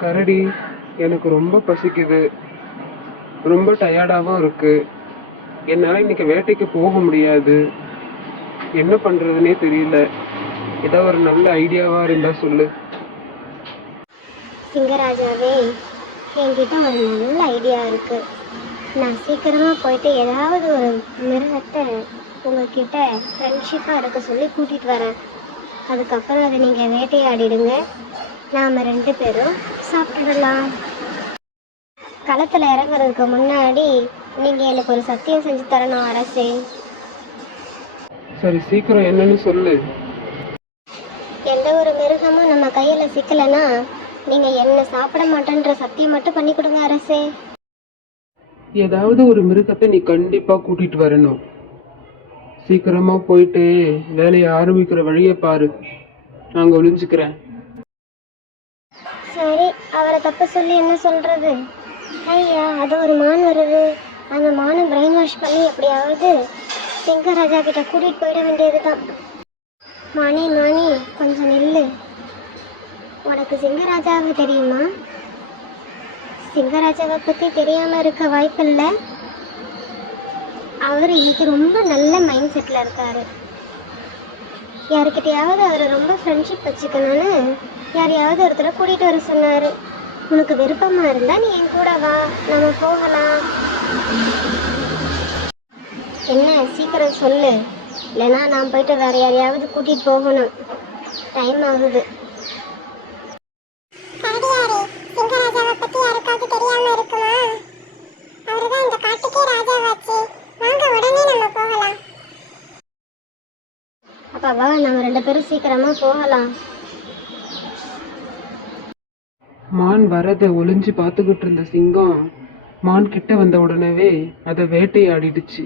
கரடி எனக்கு ரொம்ப பசிக்குது. ரொம்ப டயர்டாகவும் இருக்கு. என்னால் இன்னைக்கு வேட்டைக்கு போக முடியாது. என்ன பண்ணுறதுனே தெரியல. ஏதோ ஒரு நல்ல ஐடியாவாக இருந்தால் சொல்லு. சிங்கராஜாவே என்கிட்ட ஒரு நல்ல ஐடியா இருக்கு. நான் சீக்கிரமா போயிட்டு ஏதாவது ஒரு மிருகத்தை உங்ககிட்ட ஃப்ரெண்ட்ஷிப்பாக இருக்க சொல்லி கூட்டிட்டு வரேன். அதுக்கப்புறம் அதை நீங்கள் வேட்டையாடிடுங்க. நாம் ரெண்டு பேரும் சாப்பிட்டுடலாம் களத்தில் இறங்குறதுக்கு முன்னாடி நீங்கள் எனக்கு ஒரு சத்தியம் செஞ்சு தரணும் அரசே. சரி சீக்கிரம் என்னன்னு சொல்லு. எந்த ஒரு மிருகமும் நம்ம கையில் சிக்கலைன்னா நீங்கள் என்ன சாப்பிட மாட்டேன்ற சத்தியம் மட்டும் பண்ணி கொடுங்க அரசே. ஏதாவது ஒரு மிருகத்தை நீ கண்டிப்பாக கூட்டிட்டு வரணும். சீக்கிரமா போயிட்டு வேலையை ஆரம்பிக்கிற வழியை பாரு. நாங்கள் ஒளிஞ்சுக்கிறேன் சரி அவரை தப்பு சொல்லி என்ன சொல்கிறது ஐயா அது ஒரு மான் வருது அந்த மானை பிரெயின் வாஷ் பண்ணி எப்படியாவது சிங்கராஜா கிட்ட கூட்டிட்டு போயிட வேண்டியது தான் மானே மானி கொஞ்சம் நில்லு. உனக்கு சிங்கராஜாவை தெரியுமா? சிங்கராஜாவை பற்றி தெரியாமல் இருக்க வாய்ப்பில்லை. அவர் இன்னைக்கு ரொம்ப நல்ல மைண்ட் செட்டில் இருக்காரு. யாருக்கிட்டையாவது அவர் ரொம்ப ஃப்ரெண்ட்ஷிப் வச்சுக்கணும்னு யாரையாவது ஒருத்தரை கூட்டிகிட்டு வர சொன்னார். உனக்கு விருப்பமாக இருந்தால் நீ என் கூட வா நம்ம போகலாம். என்ன சீக்கிரம் சொல்லு. இல்லைன்னா நான் போயிட்டு வேற யாரையாவது கூட்டிட்டு போகணும். டைம் ஆகுது சிங்கராஜாவை பத்தி யாருக்காவது தெரியாம இருக்குமா அவர்தான் இந்த காட்டுக்கே ராஜாவாச்சு வாங்க உடனே நம்ம போகலாம் அப்பா வா நம்ம ரெண்டு பேரும் சீக்கிரமா போகலாம். மான் வரதை ஒளிஞ்சு பார்த்துக்கிட்டு இருந்த சிங்கம் மான் கிட்ட வந்த உடனேவே அதை வேட்டையாடிடுச்சு.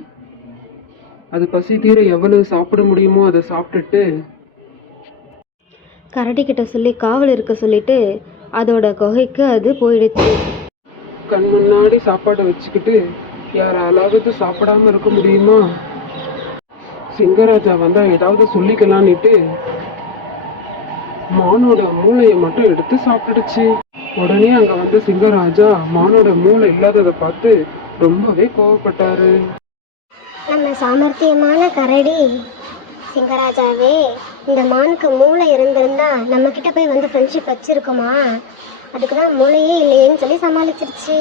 அது பசி தீர எவ்வளவு சாப்பிட முடியுமோ அதை சாப்பிட்டுட்டு கரடி கிட்ட சொல்லி காவல் இருக்க சொல்லிட்டு அதோட குகைக்கு அது போயிடுச்சு. கண் முன்னாடி சாப்பாடை வச்சுக்கிட்டு யாராலாவது சாப்பிடாம இருக்க முடியுமா? சிங்கராஜா வந்தா ஏதாவது சொல்லிக்கலான்னுட்டு மானோட மூளையை மட்டும் எடுத்து சாப்பிட்டுடுச்சு. உடனே அங்க வந்து சிங்கராஜா மானோட மூளை இல்லாததை பார்த்து ரொம்பவே கோவப்பட்டாரு. நம்ம சாமர்த்தியமான கரடி சிங்கராஜாவே இந்த மானுக்கு மூளை இருந்திருந்தா நம்ம கிட்ட போய் வந்து ஃப்ரெண்ட்ஷிப் வச்சிருக்குமா? அதுக்கு தான் மூளையே இல்லையேன்னு சொல்லி சமாளிச்சிருச்சு.